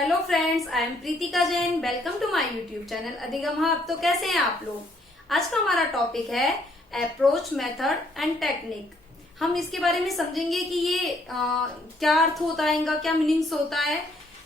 Hello friends, I am Preetika Jain. Welcome to my YouTube channel Adhigam hub. तो कैसे हैं आप लोग? आज का हमारा टॉपिक है अप्रोच, मेथड एंड टेक्निक। हम इसके बारे में समझेंगे कि ये क्या अर्थ होता है, इनका क्या मीनिंग्स होता है।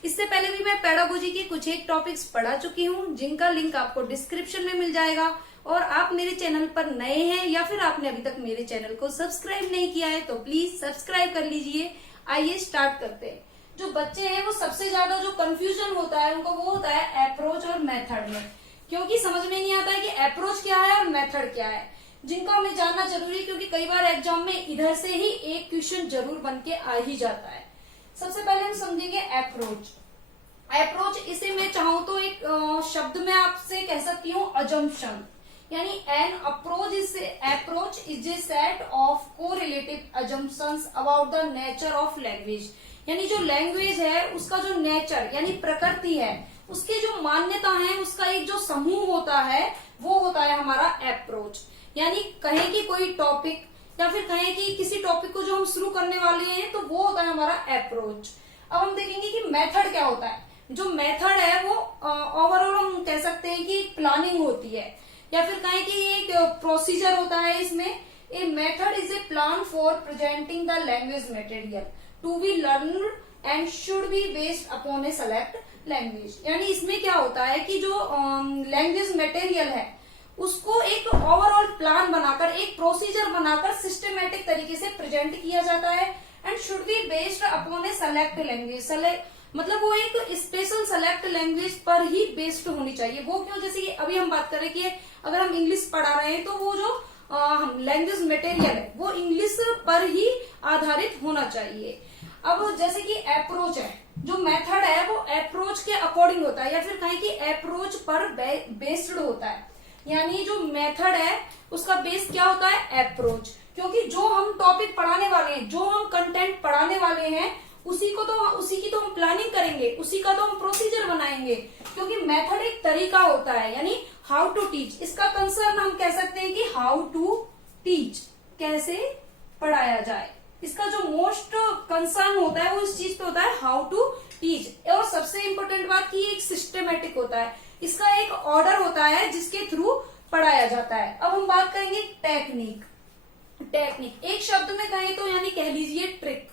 इससे पहले भी मैं पेडागोजी के कुछ एक टॉपिक्स पढ़ा चुकी हूँ, जिनका लिंक आपको डिस्क्रिप्शन में मिल जाएगा। और आप मेरे चैनल पर नए हैं या फिर आपने अभी तक मेरे चैनल को सब्सक्राइब नहीं किया है तो प्लीज सब्सक्राइब कर लीजिए। आइए स्टार्ट करते हैं। जो बच्चे हैं वो सबसे ज्यादा जो कंफ्यूजन होता है उनको वो होता है अप्रोच और मेथड में, क्योंकि समझ में नहीं आता है कि अप्रोच क्या है और मेथड क्या है, जिनको हमें जानना जरूरी है, क्योंकि कई बार एग्जाम में इधर से ही एक क्वेश्चन जरूर बन के आ ही जाता है। सबसे पहले हम समझेंगे अप्रोच। अप्रोच, इसे मैं चाहूं तो एक शब्द में आपसे कह सकती हूँ अजम्पशन, यानी an approach is a set of correlative assumptions about the nature of language. यानी जो लैंग्वेज है उसका जो नेचर यानी प्रकृति है, उसकी जो मान्यता है, उसका एक जो समूह होता है वो होता है हमारा अप्रोच। यानी कहें कि कोई टॉपिक या फिर कहें कि किसी टॉपिक को जो हम शुरू करने वाले हैं तो वो होता है हमारा अप्रोच। अब हम देखेंगे कि मेथड क्या होता है। जो मेथड है वो ओवरऑल हम कह सकते हैं कि प्लानिंग होती है, या फिर कहें कि एक प्रोसीजर होता है। इसमें a method is a plan for presenting the language material to be learn and should be based upon a select language. यानी इसमें क्या होता है कि जो लैंग्वेज मटेरियल है उसको एक ओवरऑल प्लान बनाकर, एक प्रोसीजर बनाकर सिस्टमेटिक तरीके से प्रेजेंट किया जाता है and should be based upon a select language. मतलब वो एक स्पेशल सेलेक्ट लैंग्वेज पर ही बेस्ड होनी चाहिए। वो क्यों? जैसे कि अभी हम बात करें कि अगर हम इंग्लिश पढ़ा रहे हैं तो वो जो लैंग्वेज मटेरियल है वो इंग्लिश पर ही आधारित होना चाहिए। अब जैसे कि अप्रोच है, जो मेथड है वो अप्रोच के अकॉर्डिंग होता है, या फिर कहें कि अप्रोच पर बेस्ड होता है। यानी जो मेथड है उसका बेस क्या होता है? अप्रोच। क्योंकि जो हम टॉपिक पढ़ाने वाले हैं, जो हम कंटेंट पढ़ाने वाले हैं, उसी की तो हम प्लानिंग करेंगे, उसी का तो हम प्रोसीजर बनाएंगे। क्योंकि मेथड एक तरीका होता है, यानी हाउ टू टीच। इसका कंसर्न हम कह सकते हैं कि हाउ टू टीच, कैसे पढ़ाया जाए। इसका जो मोस्ट कंसर्न होता है वो इस चीज पे होता है, हाउ टू टीच। और सबसे इंपॉर्टेंट बात कि एक सिस्टमेटिक होता है, इसका एक ऑर्डर होता है जिसके थ्रू पढ़ाया जाता है। अब हम बात करेंगे टेक्निक। टेक्निक एक शब्द में कहें तो यानी कह लीजिए ट्रिक।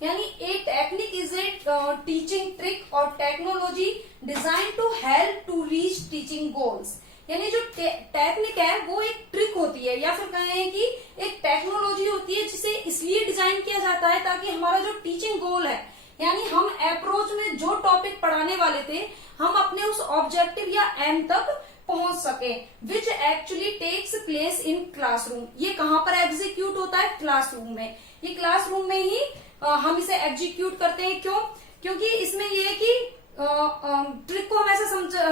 यानी a technique is a teaching trick और technology design to help to reach teaching goals. यानी जो टेक्निक है वो एक ट्रिक होती है, या फिर कहें कि एक टेक्नोलॉजी होती है जिसे इसलिए डिजाइन किया जाता है ताकि हमारा जो टीचिंग गोल है, यानी हम अप्रोच में जो टॉपिक पढ़ाने वाले थे, हम अपने उस ऑब्जेक्टिव या एम तक पहुंच सके, which actually takes place in classroom. ये कहाँ पर एग्जीक्यूट होता है? क्लासरूम में। ये क्लासरूम में ही हम इसे एग्जीक्यूट करते हैं। क्यों? क्योंकि इसमें ये है कि ट्रिक को हम ऐसे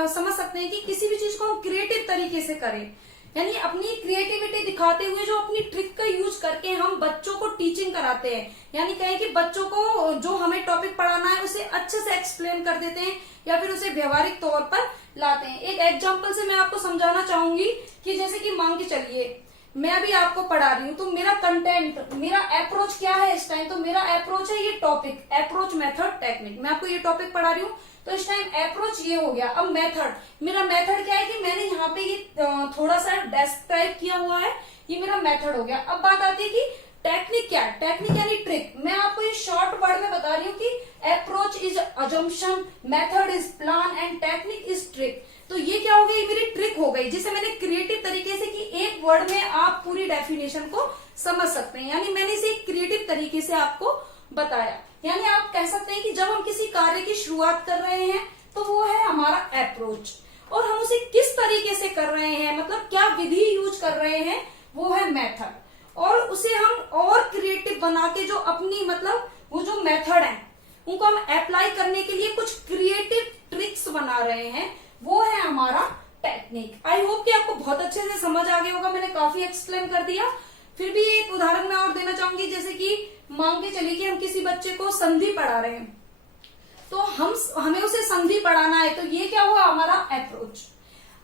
समझ सकते हैं कि किसी भी चीज को हम क्रिएटिव तरीके से करें, यानी अपनी क्रिएटिविटी दिखाते हुए जो अपनी ट्रिक का यूज करके हम बच्चों को टीचिंग कराते हैं। यानी कहें कि बच्चों को जो हमें टॉपिक पढ़ाना है उसे अच्छे से एक्सप्लेन कर देते हैं, या फिर उसे व्यवहारिक तौर पर लाते हैं। एक एग्जाम्पल से मैं आपको समझाना चाहूंगी कि जैसे कि मान के चलिए मैं अभी आपको पढ़ा रही हूँ, तो मेरा कंटेंट, मेरा अप्रोच क्या है इस टाइम? तो मेरा अप्रोच है ये टॉपिक, अप्रोच, मेथड, टेक्निक। मैं आपको ये टॉपिक पढ़ा रही हूँ तो इस टाइम अप्रोच ये हो गया। अब मेथड, मेरा मेथड क्या है कि मैंने यहाँ पे ये थोड़ा सा डिस्क्राइब किया हुआ है, ये मेरा मेथड हो गया। अब बात आती है कि टेक्निक क्या है? टेक्निक यानी ट्रिक। मैं आपको ये शॉर्ट वर्ड में बता रही हूँ कि approach is assumption, method is plan and technique is trick. तो ये क्या हो गई? मेरी ट्रिक हो गई, जिसे मैंने क्रिएटिव तरीके से कि एक वर्ड में आप पूरी डेफिनेशन को समझ सकते हैं। यानी मैंने इसे क्रिएटिव तरीके से आपको बताया। यानी आप कह सकते हैं कि जब हम किसी कार्य की शुरुआत कर रहे हैं तो वो है हमारा अप्रोच, और हम उसे किस तरीके से कर रहे हैं, मतलब क्या विधि यूज कर रहे हैं, वो है मेथड। और उसे हम और क्रिएटिव बना के जो अपनी, मतलब वो जो मेथड है उनको हम अप्लाई करने के लिए कुछ क्रिएटिव ट्रिक्स बना रहे हैं, वो है हमारा टेक्निक। आई होप कि आपको बहुत अच्छे से समझ आ गया होगा, मैंने काफी एक्सप्लेन कर दिया। फिर भी एक उदाहरण मैं और देना चाहूंगी। जैसे कि मान के चलिए कि हम किसी बच्चे को संधि पढ़ा रहे हैं, तो हमें उसे संधि पढ़ाना है, तो ये क्या हुआ? हमारा अप्रोच।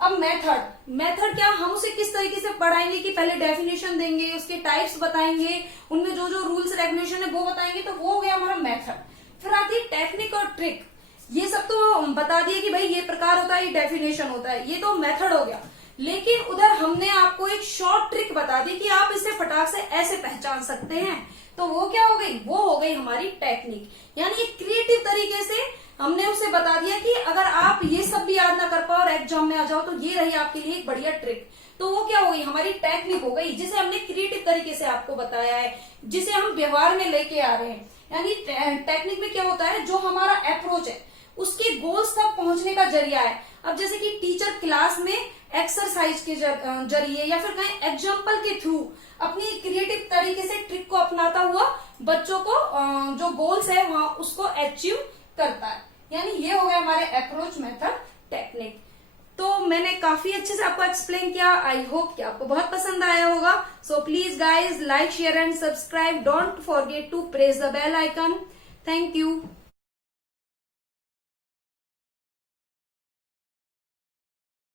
अब मेथड क्या? हम उसे किस तरीके से पढ़ाएंगे कि पहले डेफिनेशन देंगे, उसके टाइप्स बताएंगे, उनमें जो जो रूल्स रेगुलेशन है वो बताएंगे, तो वो हो गया हमारा मेथड। फिर आती है टेक्निक और ट्रिक। ये सब तो बता दिया कि भाई ये प्रकार होता है, ये डेफिनेशन होता है, ये तो मेथड हो गया। लेकिन उधर हमने आपको एक शॉर्ट ट्रिक बता दी कि आप इसे फटाक से ऐसे पहचान सकते हैं, तो वो क्या हो गई, वो हो गई हमारी टेक्निक। यानी एक क्रिएटिव तरीके से हमने उसे बता दिया कि अगर आप ये सब भी याद ना कर पाओ और एग्जाम में आ जाओ तो ये रही आपके लिए एक बढ़िया ट्रिक। तो वो क्या हो गई, हमारी टेक्निक हो गई, जिसे हमने क्रिएटिव तरीके से आपको बताया है, जिसे हम व्यवहार में लेके आ रहे हैं। यानी टेक्निक में क्या होता है, जो हमारा अप्रोच है उसके गोल्स तक पहुंचने का जरिया है। अब जैसे कि टीचर क्लास में एक्सरसाइज के जरिए या फिर कहीं एग्जाम्पल के थ्रू अपनी क्रिएटिव तरीके से ट्रिक को अपनाता हुआ बच्चों को जो गोल्स है वहां उसको अचीव करता है। यानी ये हो गया हमारे अप्रोच मेथड टेक्निक। तो मैंने काफी अच्छे से आपको एक्सप्लेन किया। आई होप कि आपको बहुत पसंद आया होगा। So please guys like share and subscribe. Don't forget to press the bell icon. Thank you.